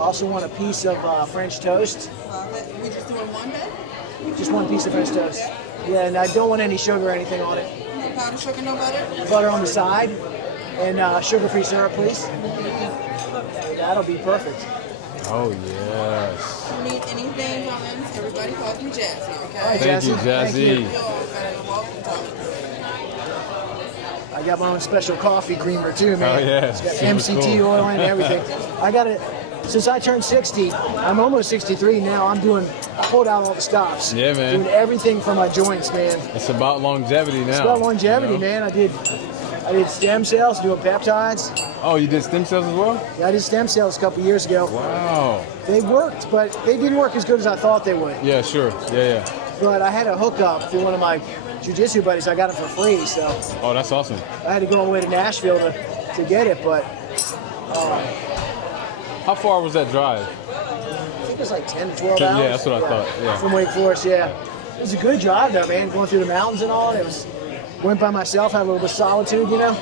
Also want a piece of French toast. We just doing one day? Just one piece of French toast. Yeah, and I don't want any sugar or anything on it. No powdered sugar, no butter? Butter on the side. And sugar-free syrup, please. That'll be perfect. Oh, yes. If you need anything, comments, everybody calls me Jazzy, okay? All right, Thank you, Thank you. Jazzy. You're welcome, Thomas. I got my own special coffee creamer too, man. Oh, yeah. It's got Super MCT cool. oil and everything. I got it. Since I turned 60, I'm almost 63 now. I pulled out all the stops. Yeah, man. Doing everything for my joints, man. It's about longevity now. It's about longevity, you know? man. I did stem cells, doing peptides. Oh, you did stem cells as well? Yeah, I did stem cells a couple years ago. Wow. They worked, but they didn't work as good as I thought they would. Yeah, sure. Yeah. But I had a hookup through one of my jiu-jitsu buddies. I got it for free, so Oh, that's awesome. I had to go all the way to Nashville to get it. But How far was that drive? I think it was like 10 to 12 hours. Yeah, that's what I thought, yeah. From Wake Forest, yeah. It was a good drive, though, man. Going through the mountains and all. Went by myself, had a little bit of solitude, you know.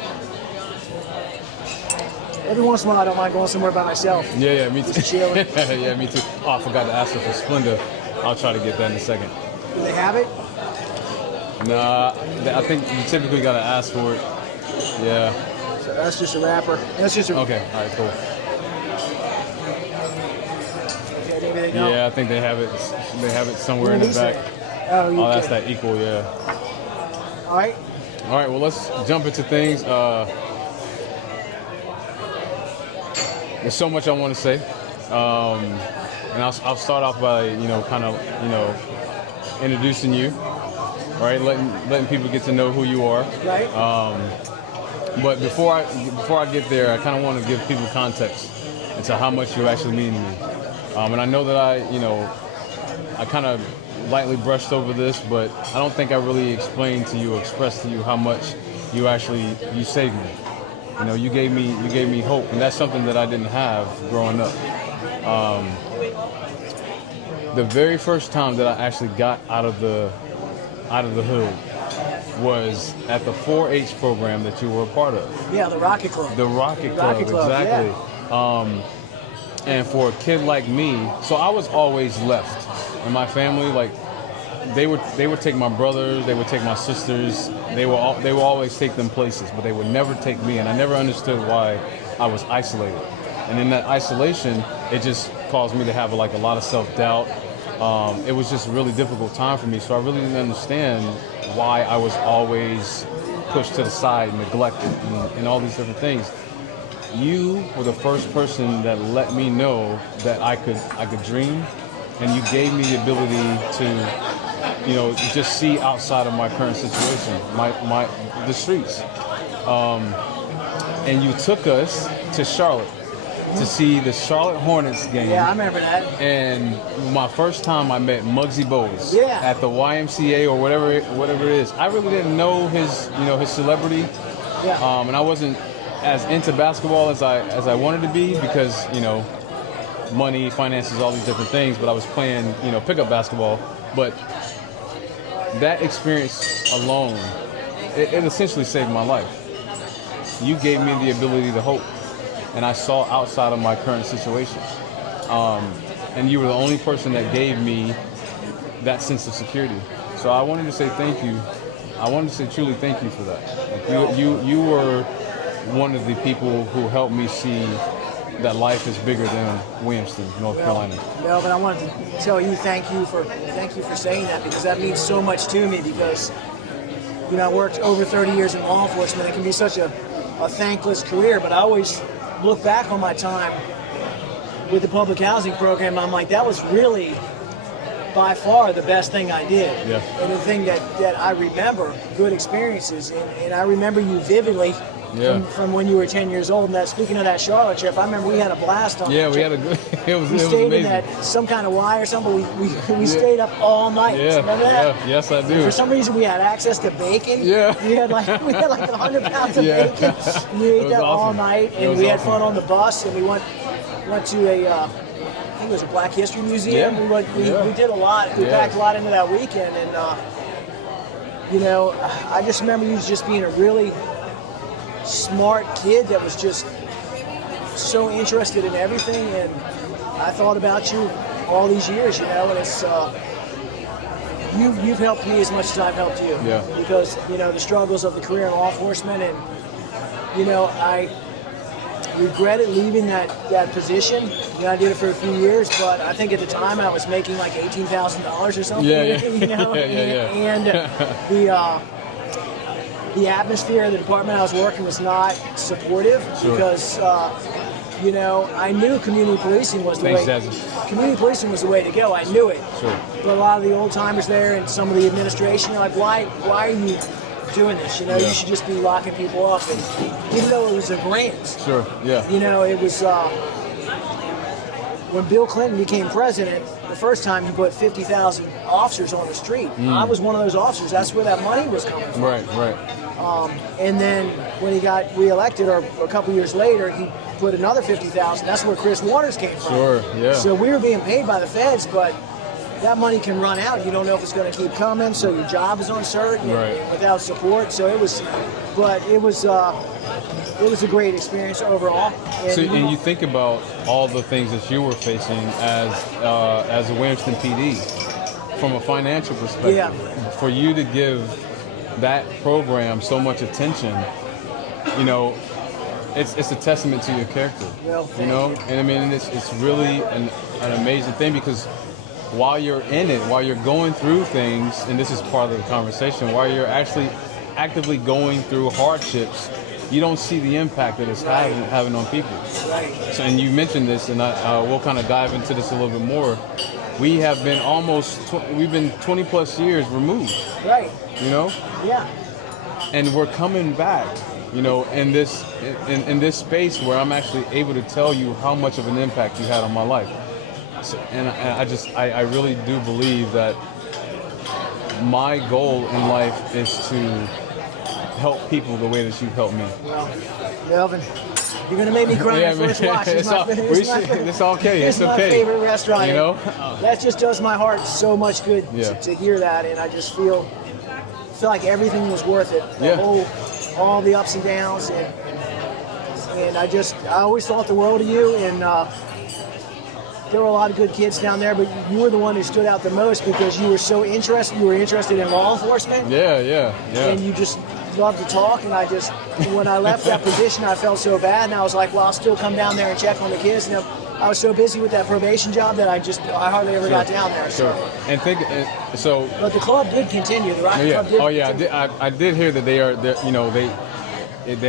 Every once in a while, I don't mind going somewhere by myself. Yeah, me too. Just chilling. Yeah, me too. Oh, I forgot to ask her for Splenda. I'll try to get that in a second. Do they have it? Nah, I think you typically gotta ask for it. Yeah. So that's just a wrapper. That's just a. Okay. All right. Cool. Okay, maybe they don't. Yeah, I think they have it. They have it somewhere in the back. Oh, you Oh, that's okay. that equal. Yeah. All right. All right. Well, let's jump into things. There's so much I want to say, and I'll start off by kind of introducing you, right? Letting people get to know who you are. Right. But before I get there, I kind of want to give people context into how much you actually mean to me. And I know that I kind of lightly brushed over this, but I don't think I really expressed to you how much you saved me. You gave me hope, and that's something that I didn't have growing up. The very first time that I actually got out of the hood was at the 4-H program that you were a part of. Yeah, the Rocket Club. The Rocket Club, exactly. Yeah. And for a kid like me, so I was always left. In my family, like they would take my brothers, they would take my sisters, they would always take them places, but they would never take me, and I never understood why I was isolated. And in that isolation, it just caused me to have a lot of self-doubt. It was just a really difficult time for me, so I really didn't understand why I was always pushed to the side, neglected, and all these different things. You were the first person that let me know that I could dream, and you gave me the ability to, just see outside of my current situation, the streets. And you took us to Charlotte to see the Charlotte Hornets game. Yeah, I remember that. And my first time I met Muggsy Bogues Yeah. at the YMCA or whatever it is. I really didn't know his celebrity. Yeah. And I wasn't as into basketball as I wanted to be because, money, finances, all these different things, but I was playing, pickup basketball. But that experience alone, it essentially saved my life. You gave me the ability to hope, and I saw outside of my current situation. And you were the only person that gave me that sense of security. So I wanted to say thank you. I wanted to say truly thank you for that. You were one of the people who helped me see that life is bigger than Williamston, North Carolina. No, but I wanted to tell you thank you for saying that, because that means so much to me, because I worked over 30 years in law enforcement. It can be such a thankless career, but I always look back on my time with the public housing program. I'm like, that was really by far the best thing I did. Yeah. And the thing that I remember, good experiences, and I remember you vividly. Yeah. From when you were 10 years old. And that, speaking of that Charlotte trip, I remember we had a blast on Yeah, that we trip. had a good. It was We stayed amazing. in that some kind of Y or something. We stayed up all night. Yeah, Remember that? yeah, yes I do. For some reason, we had access to bacon. Yeah. We had like 100 pounds of Yeah. bacon. We It ate was that all awesome. night, It and was we had awesome. fun on the bus. And we went to a I think it was a Black History Museum. Yeah. We did a lot. We packed a lot into that weekend, and I just remember you just being a really smart kid that was just so interested in everything, and I thought about you all these years, and it's you've helped me as much as I've helped you. Yeah. Because the struggles of the career in law enforcement, and I regretted leaving that position. I did it for a few years, but I think at the time I was making like $18,000 or something. Yeah. And the atmosphere of the department I was working was not supportive. Sure. Because I knew community policing was the Thanks, way. Dazzy. Community policing was the way to go. I knew it. Sure. But a lot of the old timers there and some of the administration are like, why are you doing this? You should just be locking people up. And even though it was a grant, Sure. Yeah. it was when Bill Clinton became president. The first time he put 50,000 officers on the street. I was one of those officers. That's where that money was coming from. Right. And then when he got reelected, or a couple years later, he put another 50,000. That's where Chris Waters came from. Sure. Yeah. So we were being paid by the feds, but that money can run out. You don't know if it's going to keep coming, so your job is uncertain Right. without support. So it was a great experience overall. And you think about all the things that you were facing as a Williamston PD from a financial perspective. Yeah. For you to give that program so much attention, it's a testament to your character. Well, thank you. And I mean, it's really an amazing thing, because while you're in it, while you're going through things, and this is part of the conversation, while you're actually actively going through hardships, you don't see the impact that it's having on people. Right. So, and you mentioned this, and we'll kind of dive into this a little bit more. We have been we've been 20 plus years removed, Right. Yeah. and we're coming back, in this space where I'm actually able to tell you how much of an impact you had on my life. So, and I really do believe that my goal in life is to help people the way that you've helped me. Well, Melvin, you're going to make me cry Yeah, on first man. watch. It's okay. It's It's my okay. favorite restaurant. That just does my heart so much good to hear that, and I just feel like everything was worth it. All the ups and downs, and I always thought the world of you, and there were a lot of good kids down there, but you were the one who stood out the most because you were so interested. You were interested in law enforcement. Yeah. And you just loved to talk, and when I left that position, I felt so bad, and I was like, well, I'll still come down there and check on the kids. And I was so busy with that probation job that I hardly ever got down there. Sure. And But the club did continue. The Rocket Club did. Oh yeah. I did hear that they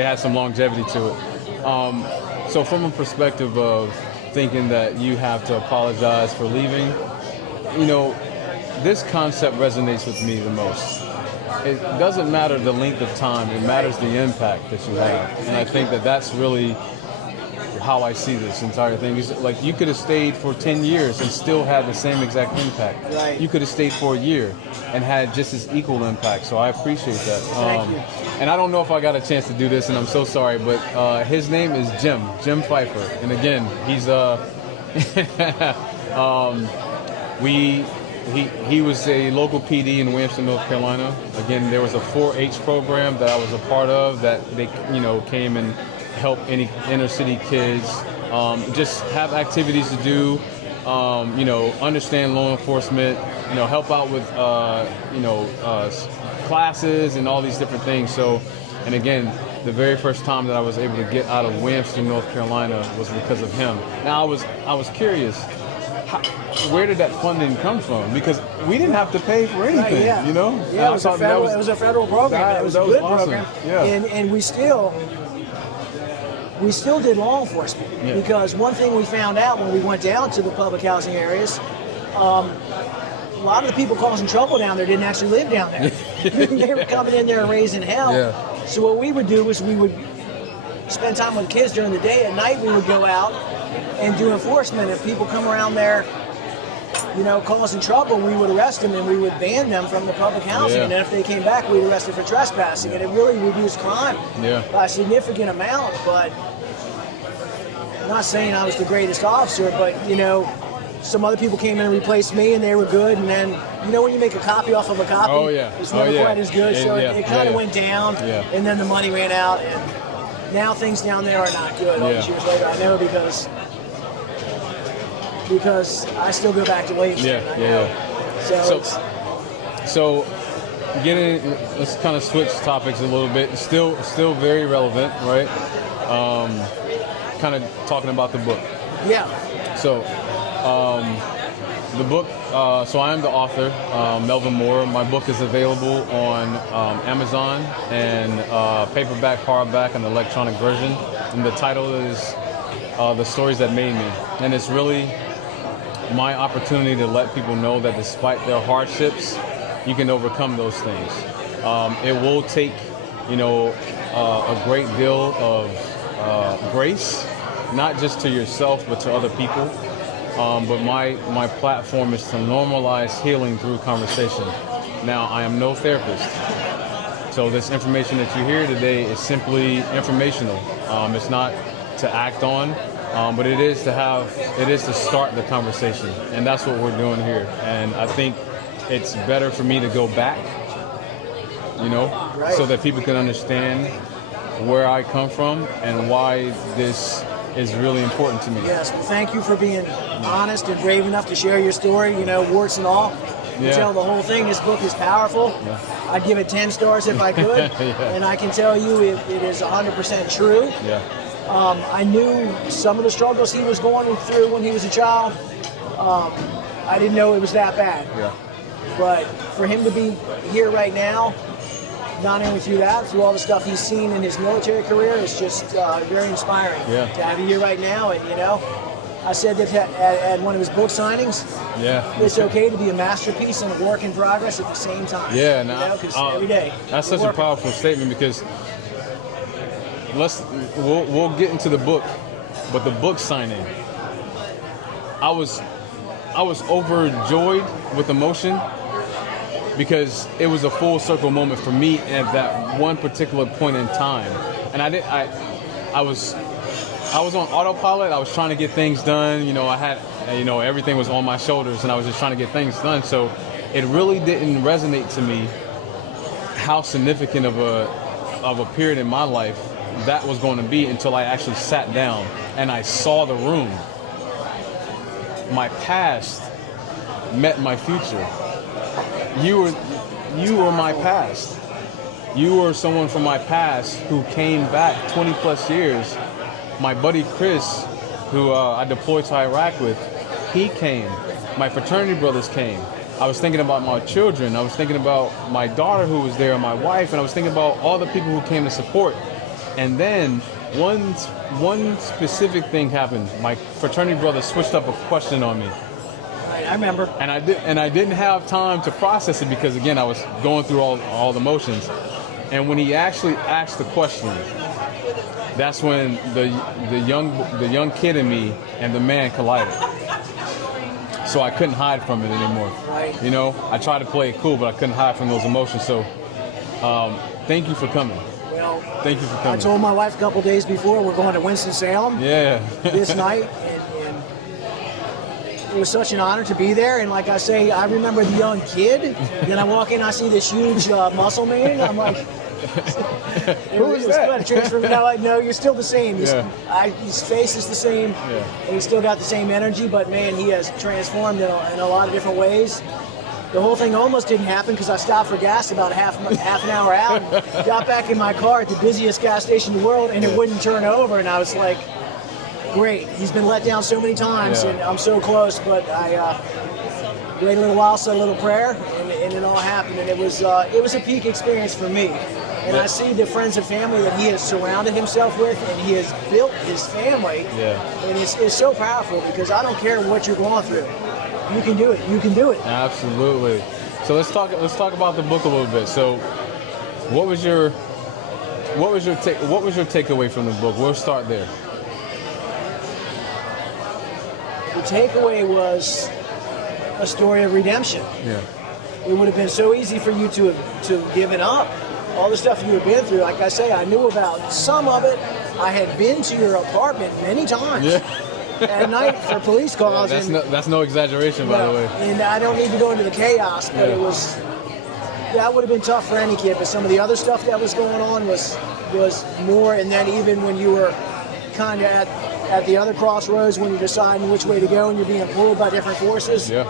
had some longevity to it. So from a perspective of thinking that you have to apologize for leaving, this concept resonates with me the most. It doesn't matter the length of time, it matters the impact that you have. And I think that that's really how I see this entire thing. Is like, you could have stayed for 10 years and still had the same exact impact. Right. You could have stayed for a year and had just as equal impact. So I appreciate that. Thank you. And I don't know if I got a chance to do this, and I'm so sorry, but his name is Jim Pfeiffer. And again, he's he was a local PD in Williamston, North Carolina. Again, there was a 4-H program that I was a part of that they came and help any inner city kids just have activities to do, understand law enforcement, help out with classes and all these different things. So, and again, the very first time that I was able to get out of Williamston, North Carolina was because of him. Now I was curious, where did that funding come from? Because we didn't have to pay for anything, Right, yeah. Yeah, it was a federal program. It was a good program. Yeah. And we still did law enforcement, because one thing we found out when we went down to the public housing areas, a lot of the people causing trouble down there didn't actually live down there. They were coming in there and raising hell. Yeah. So what we would do was we would spend time with the kids during the day. At night we would go out and do enforcement. If people come around there, causing trouble, we would arrest them and we would ban them from the public housing. Yeah. And then if they came back, we'd arrest them for trespassing. And it really reduced crime by a significant amount. But I'm not saying I was the greatest officer, but some other people came in and replaced me, and they were good. And then when you make a copy off of a copy, it's never quite as good. So it kind of went down, and then the money ran out, and now things down there are not good all these years later. I know, because because I still go back to Williamstown. Yeah, I yeah, know. yeah. So, So, so let's kind of switch topics a little bit. Still very relevant, right? Kind of talking about the book. yeah. So, the book. So I am the author, Melvin Moore. My book is available on Amazon and paperback, hardback, and electronic version. And the title is "The Stories That Made Me," and it's really my opportunity to let people know that despite their hardships, you can overcome those things. It will take, a great deal of grace, not just to yourself, but to other people. But my platform is to normalize healing through conversation. Now, I am no therapist. So this information that you hear today is simply informational. It's not to act on, but it is to start the conversation. And that's what we're doing here. And I think it's better for me to go back, Right. so that people can understand where I come from and why this is really important to me. Yes, well, thank you for being honest and brave enough to share your story, warts and all. You Yeah. tell the whole thing. This book is powerful. Yeah. I'd give it 10 stars if I could. Yeah. And I can tell you it is 100% true. Yeah. I knew some of the struggles he was going through when he was a child. I didn't know it was that bad. Yeah. But for him to be here right now, not only through that, through all the stuff he's seen in his military career, is just very inspiring. Yeah. To have you here right now. And, I said that at one of his book signings, Yeah. it's okay to be a masterpiece and a work in progress at the same time. Yeah, because every day. That's we're such a working. powerful statement because we'll get into the book, but the book signing, I was overjoyed with emotion because it was a full circle moment for me at that one particular point in time, and I was on autopilot. I was trying to get things done. I had, everything was on my shoulders, and I was just trying to get things done. So it really didn't resonate to me how significant of a period in my life that was going to be until I actually sat down and I saw the room. My past met my future. You were my past. You were someone from my past who came back 20 plus years. My buddy Chris, who I deployed to Iraq with, he came. My fraternity brothers came. I was thinking about my children. I was thinking about my daughter who was there, my wife, and I was thinking about all the people who came to support. And then one specific thing happened. My fraternity brother switched up a question on me. Right, I remember. And I didn't have time to process it because again I was going through all the motions. And when he actually asked the question, that's when the young kid in me and the man collided. So I couldn't hide from it anymore. Right. I tried to play it cool, but I couldn't hide from those emotions. So thank you for coming. Well, Thank you for I coming. told my wife a couple days before we're going to Winston-Salem Yeah. this night, and it was such an honor to be there. And like I say, I remember the young kid. Then I walk in, I see this huge muscle man. I'm like, Who is that? Transfer me. No, you're still the same. Yeah. His face is the same. Yeah. And he's still got the same energy, but man, he has transformed in a lot of different ways. The whole thing almost didn't happen because I stopped for gas about half an hour out, and got back in my car at the busiest gas station in the world, and it wouldn't turn over. And I was like, great. He's been let down so many times, Yeah. and I'm so close, but I waited a little while, said a little prayer, and it all happened. And it was a peak experience for me. And I see the friends and family that he has surrounded himself with, and he has built his family. Yeah. And it's so powerful because I don't care what you're going through. You can do it. You can do it. Absolutely. So let's talk about the book a little bit. So, what was your takeaway from the book? We'll start there. The takeaway was a story of redemption. Yeah. It would have been so easy for you to have given up all the stuff you had been through. Like I say, I knew about some of it. I had been to your apartment many times at night for police calls. That's no exaggeration, by the way. And I don't need to go into the chaos, but that would have been tough for any kid. But some of the other stuff that was going on was more. And then even when you were kind of at the other crossroads when you're deciding which way to go and you're being pulled by different forces. Yeah.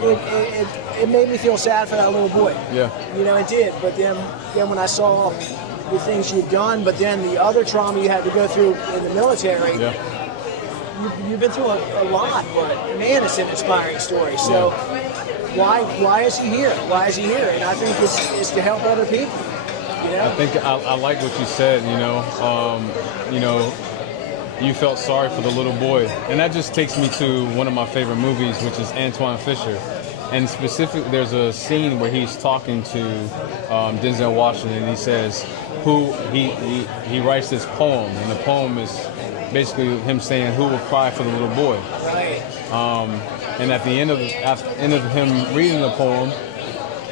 It made me feel sad for that little boy. Yeah. You know, it did. But then when I saw the things you've done, but then the other trauma you had to go through in the military, Yeah. you've been through a lot. But man, it's an inspiring story. So why is he here? Why is he here? And I think it's to help other people. You know? I think I like what you said. You know, you felt sorry for the little boy, and that just takes me to one of my favorite movies, which is Antoine Fisher. And specifically, there's a scene where he's talking to Denzel Washington, and he says, he writes this poem, and the poem is basically him saying, "Who will cry for the little boy?" Right. And at the end of him reading the poem,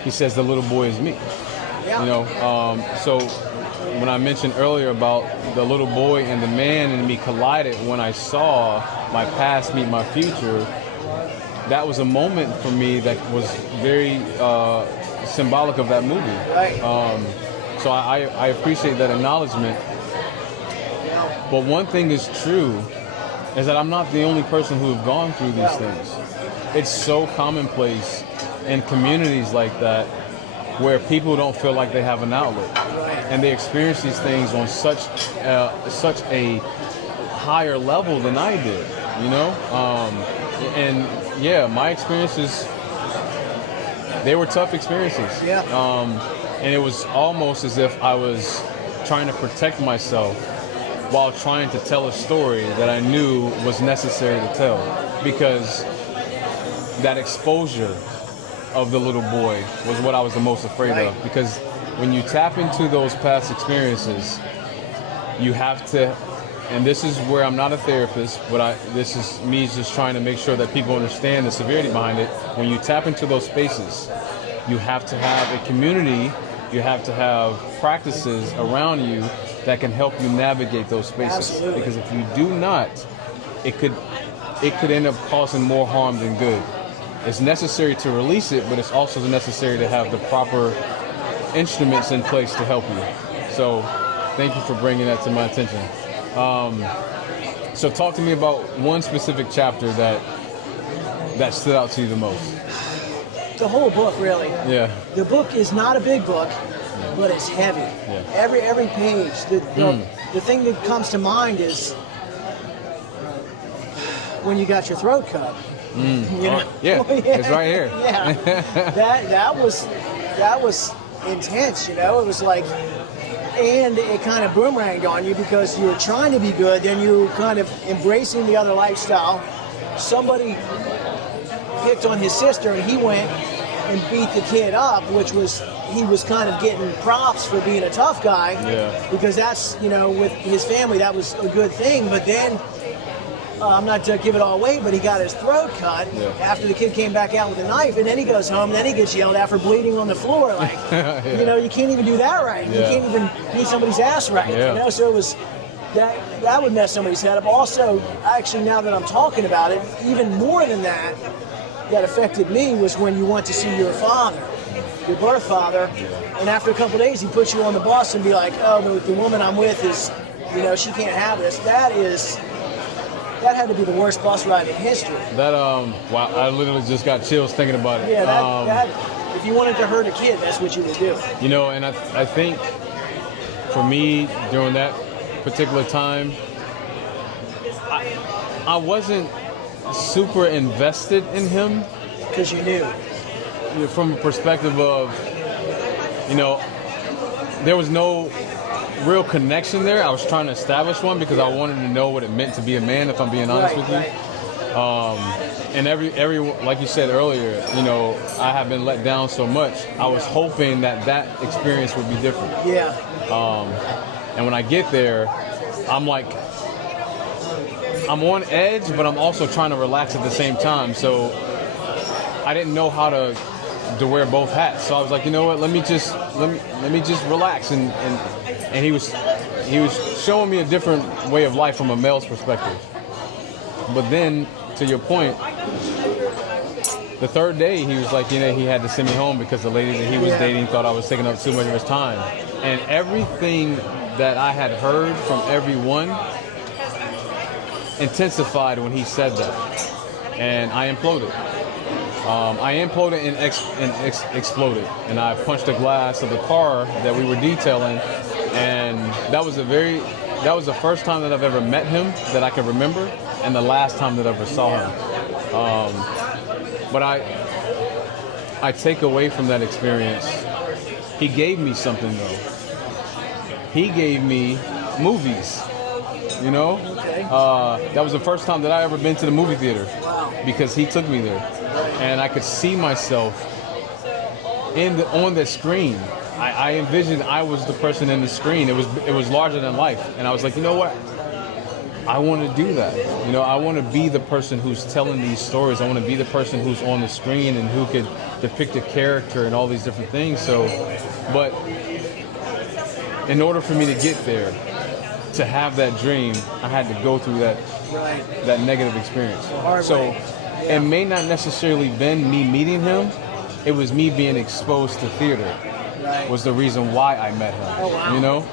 he says, "The little boy is me." Yeah. You know, so when I mentioned earlier about the little boy and the man and me collided when I saw my past meet my future, that was a moment for me that was very symbolic of that movie. Right. So I appreciate that acknowledgement. But one thing is true, is that I'm not the only person who have gone through these things. It's so commonplace in communities like that where people don't feel like they have an outlet. And they experience these things on such a higher level than I did, you know? And yeah, my experiences, they were tough experiences. Yeah. And it was almost as if I was trying to protect myself while trying to tell a story that I knew was necessary to tell. Because that exposure of the little boy was what I was the most afraid of. Because when you tap into those past experiences, you have to, and this is where I'm not a therapist, but this is me just trying to make sure that people understand the severity behind it. When you tap into those spaces, you have to have a community, you have to have practices around you that can help you navigate those spaces. Absolutely. Because if you do not, it could end up causing more harm than good. It's necessary to release it, but it's also necessary to have the proper instruments in place to help you. So thank you for bringing that to my attention. So talk to me about one specific chapter that stood out to you the most. The whole book, really. Yeah. The book is not a big book, but it's heavy. Yeah. Every page. The thing that comes to mind is when you got your throat cut. You know? Yeah, it's right here. Yeah, that was intense. You know, it was like, and it kind of boomeranged on you because you were trying to be good, then you were kind of embracing the other lifestyle. Somebody picked on his sister, and he went and beat the kid up, he was kind of getting props for being a tough guy. Yeah. Because that's, you know, with his family, that was a good thing. But then, I'm not to give it all away, but he got his throat cut after the kid came back out with a knife, and then he goes home, and then he gets yelled at for bleeding on the floor. Like, you know, you can't even do that right. You can't even beat somebody's ass right. Yeah. You know, so it was that would mess somebody's head up. Also, actually, now that I'm talking about it, even more than that affected me was when you went to see your father, your birth father, and after a couple of days, he puts you on the bus and be like, "Oh, the woman I'm with is, you know, she can't have this." That had to be the worst bus ride in history. That wow, I literally just got chills thinking about it. Yeah, that if you wanted to hurt a kid, that's what you would do. You know, and I think for me during that particular time, I wasn't super invested in him. Because you knew. From a perspective of, you know, there was no real connection there. I was trying to establish one because I wanted to know what it meant to be a man, if I'm being honest with you. And every like you said earlier, you know, I have been let down so much. I was hoping that experience would be different. Yeah. And when I get there, I'm like, I'm on edge, but I'm also trying to relax at the same time. So I didn't know how to wear both hats. So I was like, you know what? Let me just relax. And he was showing me a different way of life from a male's perspective. But then, to your point, the third day he was like, you know, he had to send me home because the lady that he was dating thought I was taking up too much of his time. And everything that I had heard from everyone intensified when he said that, and I imploded. I imploded and exploded, and I punched the glass of the car that we were detailing, and that was the first time that I've ever met him that I can remember, and the last time that I ever saw him. But I take away from that experience, he gave me something though. He gave me movies, you know? Okay. That was the first time that I ever been to the movie theater because he took me there. And I could see myself on the screen. I envisioned I was the person in the screen. It was larger than life. And I was like, you know what? I want to do that. You know, I want to be the person who's telling these stories. I want to be the person who's on the screen and who could depict a character and all these different things. So, but in order for me to get there, to have that dream, I had to go through that negative experience. So it may not necessarily been me meeting him. It was me being exposed to theater was the reason why I met him. Oh, wow. You know?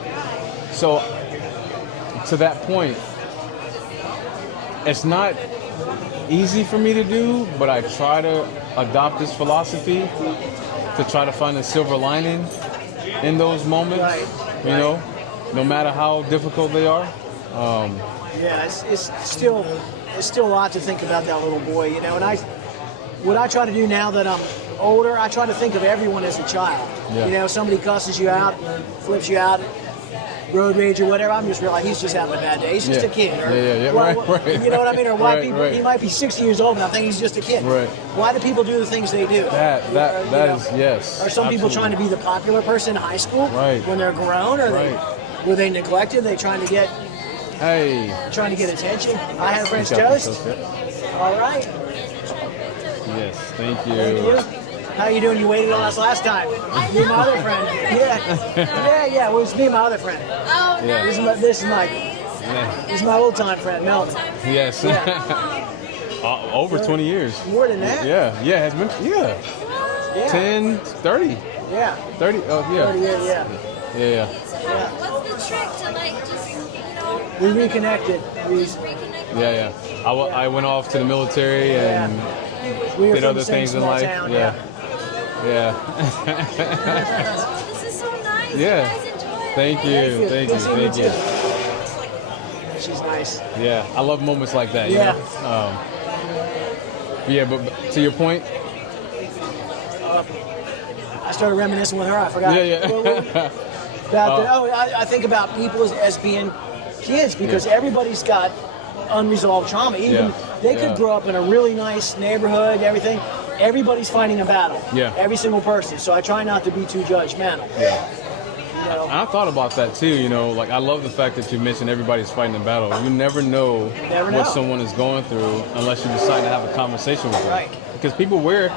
So to that point, it's not easy for me to do, but I try to adopt this philosophy to try to find a silver lining in those moments, you know, no matter how difficult they are. Yeah, it's still a lot to think about that little boy, you know. And what I try to do now that I'm older, I try to think of everyone as a child. Yeah. You know, somebody cusses you out, flips you out, road rage or whatever. I'm just realizing he's just having a bad day. He's just a kid. Or, Right. You know what I mean? Or why people? Right. He might be 60 years old, and I think he's just a kid. Right. Why do people do the things they do? That is yes. Are some people trying to be the popular person in high school when they're grown? Or were they neglected? They trying to get attention? I have French toast. All right. Yes, thank you. Thank you. How you doing? You waited on us last time. Me and my other friend. Yeah. Well, it's me and my other friend. Oh, Yeah. nice. This is my old time friend, Mel. Yes. Over 20 years. More than that. Yeah. Has been. Yeah. 10, 30. Yeah. 30. Oh, yeah. 30 years. Yeah. Yeah. What's the trick to like just, you know, We reconnected. reconnect? Yeah. I went off to the military and We were did from other the same things in small life. town, Yeah. This is so nice. Yeah. You guys enjoy it. Thank you. Good seeing you too. She's nice. Yeah, I love moments like that. You Yeah. know? Yeah, but to your point. I started reminiscing with her. I forgot. Yeah. I think about people as being kids because everybody's got unresolved trauma. Even they could grow up in a really nice neighborhood and everything. Everybody's fighting a battle. Yeah. Every single person. So I try not to be too judgmental. Yeah. You know? I thought about that too, you know, like I love the fact that you mentioned everybody's fighting a battle. You never know what someone is going through unless you decide to have a conversation with them. Right. Because people wear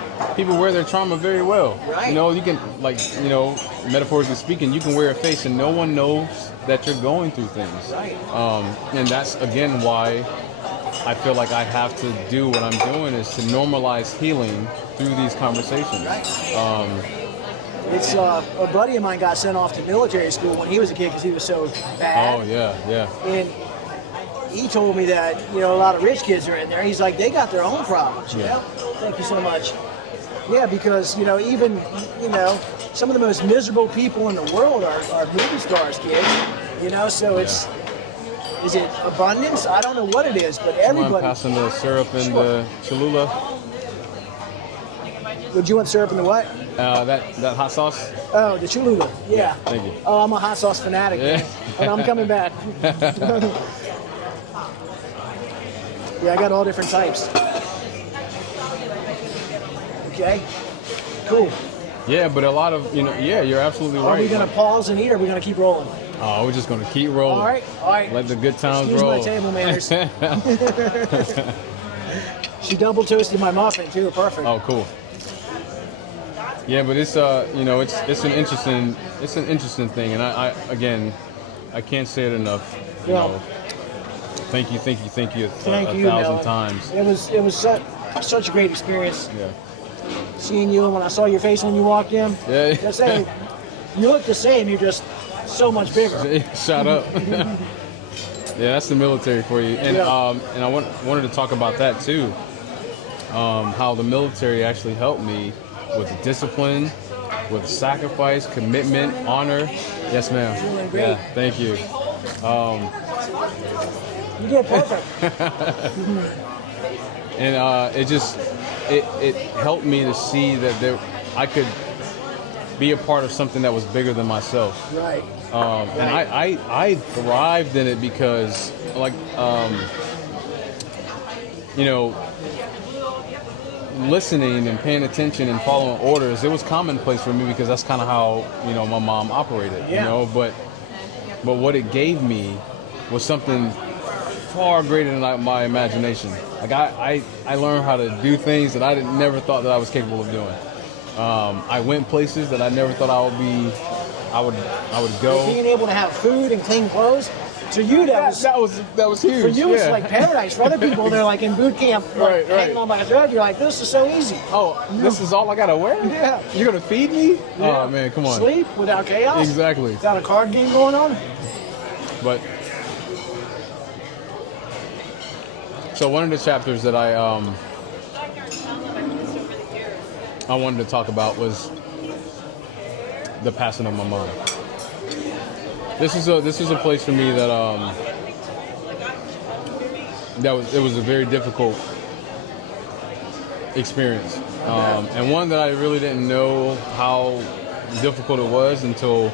their trauma very well. Right. You know, you can, like, you know, metaphorically speaking, you can wear a face and no one knows that you're going through things. Right. And that's again why I feel like I have to do what I'm doing is to normalize healing through these conversations. Right. It's a buddy of mine got sent off to military school when he was a kid because he was so bad. Oh yeah. And he told me that, you know, a lot of rich kids are in there. He's like, they got their own problems, you know? Thank you so much. Yeah, because, you know, even, you know, some of the most miserable people in the world are movie stars, kids. You know, so is it abundance? I don't know what it is, but everybody. I'm passing the syrup and the Cholula. Would you want syrup in the what? That hot sauce. Oh, the Cholula. Yeah. Thank you. Oh, I'm a hot sauce fanatic. Yeah. Man. And I'm coming back. Yeah, I got all different types. Okay. Cool. Yeah, but a lot of, you know, you're absolutely right. Are we going to pause and eat, or are we going to keep rolling? Oh, we're just going to keep rolling. All right. Let the good times Excuse roll. my table manners. She double toasted my muffin too. Perfect. Oh, cool. Yeah, but it's you know, it's an interesting thing, and I can't say it enough. You know, thank you a Thank you, 1,000 Mel. times. It was such a great experience Yeah. seeing you, and when I saw your face when you walked in. Yeah. Just saying, you look the same. You're just so much bigger. Shut up. Yeah, that's the military for you. And Yeah. and I wanted to talk about that too. How the military actually helped me with discipline, with sacrifice, commitment, honor. Yes, ma'am. Doing great. Yeah, thank you. You did perfect. And it helped me to see that I could be a part of something that was bigger than myself. Right. And I thrived in it because, like, listening and paying attention and following orders, it was commonplace for me because that's kind of how, my mom operated, Yeah. But what it gave me was something far greater than my imagination. Like, I learned how to do things that I never thought that I was capable of doing. I went places that I never thought I would go. Being able to have food and clean clothes, to you that was huge. for you it's yeah. like paradise. For other people, they're like in boot camp, like, Right. hanging on by a thread. You're like, this is so easy. Oh, this is all I gotta wear? Yeah. You're gonna feed me? Yeah. Oh man, come on. Sleep without chaos. Exactly. Without a card game going on. But so one of the chapters that I wanted to talk about was the passing of my mom. This is a place for me that it was a very difficult experience, and one that I really didn't know how difficult it was until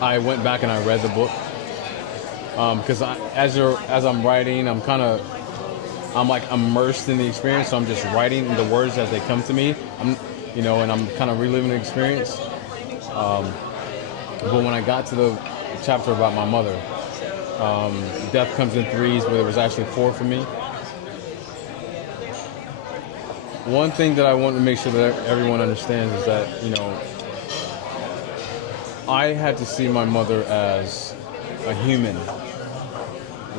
I went back and I read the book. Because as I'm writing, I'm like immersed in the experience, so I'm just writing the words as they come to me. And I'm kind of reliving the experience. But when I got to the chapter about my mother, death comes in threes, but there was actually four for me. One thing that I want to make sure that everyone understands is that, I had to see my mother as a human.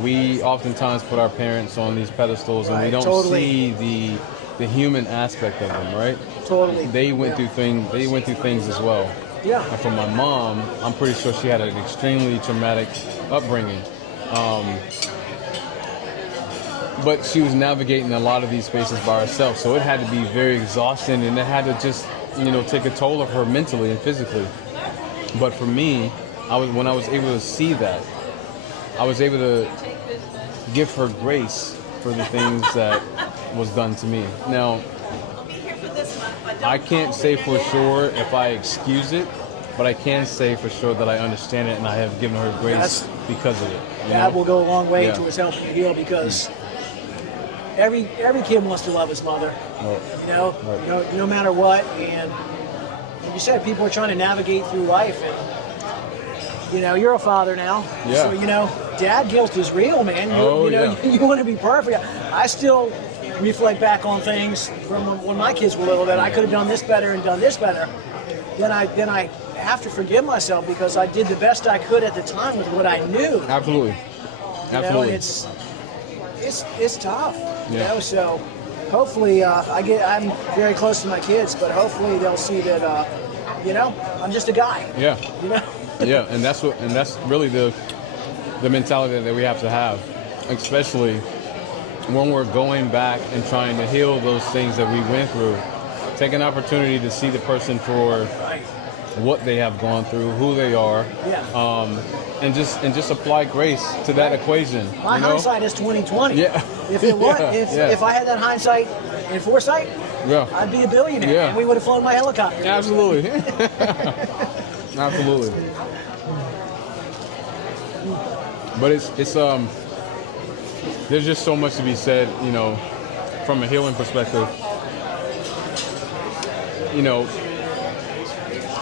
We oftentimes put our parents on these pedestals and we Right, don't totally. see the human aspect of them, right? Totally. They went through things as well. Yeah. And for my mom, I'm pretty sure she had an extremely traumatic upbringing. But she was navigating a lot of these spaces by herself, so it had to be very exhausting, and it had to just, take a toll of her mentally and physically. But for me, when I was able to see that, I was able to give her grace for the things that was done to me. Now, I can't say for sure if I excuse it, but I can say for sure that I understand it and I have given her grace because of it. That will go a long way Yeah. towards helping you heal, because every kid wants to love his mother. Right. No matter what. And like you said, people are trying to navigate through life, and you're a father now. Yeah. So dad guilt is real, man. Yeah. You want to be perfect. I still reflect back on things from when my kids were little that I could have done this better and done this better. Then I have to forgive myself because I did the best I could at the time with what I knew. Absolutely. And it's tough. Yeah. So hopefully I'm very close to my kids, but hopefully they'll see that I'm just a guy. Yeah. You know. Yeah, and that's really the mentality that we have to have, especially when we're going back and trying to heal those things that we went through. Take an opportunity to see the person for what they have gone through, who they are, and just apply grace to that equation. My hindsight is 20/20. Yeah. If it was, Yeah. if I had that hindsight and foresight, Yeah. I'd be a billionaire, Yeah. and we would have flown my helicopter. Absolutely. Absolutely. But it's there's just so much to be said, from a healing perspective.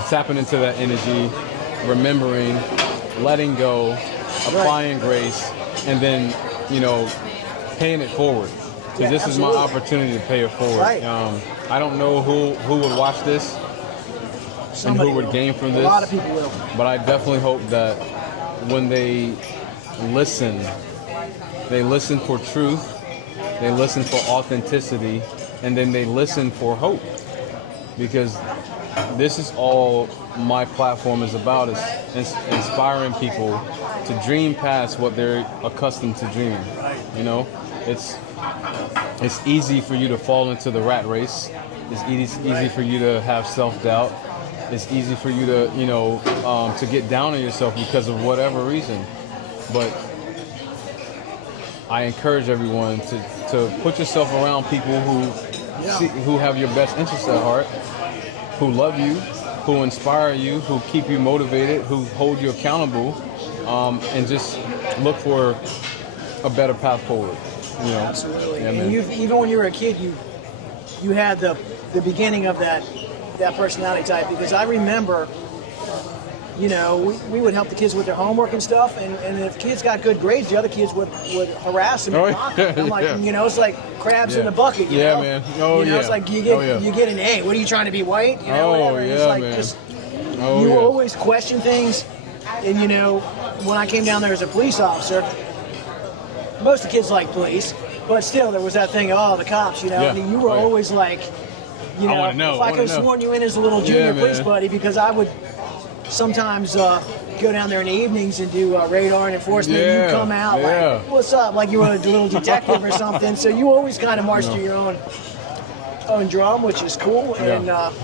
Tapping into that energy, remembering, letting go, applying grace, and then, paying it forward. Because Yeah, this is my absolutely. opportunity to pay it forward. Right. I don't know who would watch this Somebody and who would will. gain from A this. lot of people will. But I definitely hope that when they listen for truth, they listen for authenticity, and then they listen for hope. Because this is all my platform is about, is inspiring people to dream past what they're accustomed to dreaming. You know, it's easy for you to fall into the rat race. It's easy for you to have self-doubt. It's easy for you to, to get down on yourself because of whatever reason. But I encourage everyone to put yourself around people who have your best interests at heart, who love you, who inspire you, who keep you motivated, who hold you accountable, and just look for a better path forward. Absolutely. Yeah, and man. even when you were a kid, you had the beginning of that personality type, because I remember, we would help the kids with their homework and stuff, and if kids got good grades, the other kids would harass them. Oh, And mock them. I'm like, yeah. It's like crabs in a bucket. You Yeah, know? man. Oh, yeah. It's like you get an A. What are you trying to be, white? Whatever. And it's yeah, like man. just Oh, you yeah. always question things, and when I came down there as a police officer, most of the kids like police, but still there was that thing of, the cops, Yeah. and you were Oh, yeah. always like, I wanna know, if I I could wanna have know. sworn you in as a little junior Yeah, police man. buddy, because I would sometimes go down there in the evenings and do radar and enforcement. Yeah, You come out yeah. like, what's up? Like you were a little detective or something. So you always kind of march to your own drum, which is cool. Yeah. And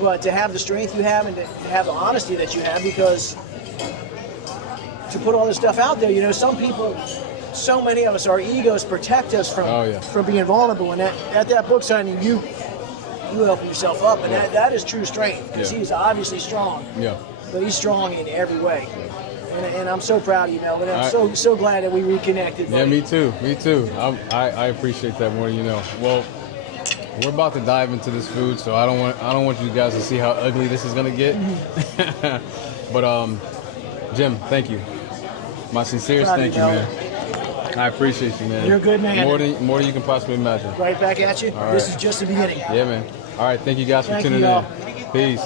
but to have the strength you have and to have the honesty that you have, because to put all this stuff out there, some people, so many of us, our egos protect us from Oh, yeah. from being vulnerable. And at that book signing, you open yourself up, and that is true strength, because Yeah. he's obviously strong, Yeah. but he's strong in every way. And I'm so proud of you, Melvin. I'm I- so glad that we reconnected. Yeah, buddy. me too. Me too. I appreciate that more than you know. Well, we're about to dive into this food, so I don't want you guys to see how ugly this is gonna get. But Jim, thank you. My sincerest Proud of thank you, you, man. I appreciate you, man. You're a good man. More than you can possibly imagine. Right back at you. All This right. is just the beginning. Yeah, man. All right, thank you guys for Thank tuning you, in. y'all. Peace.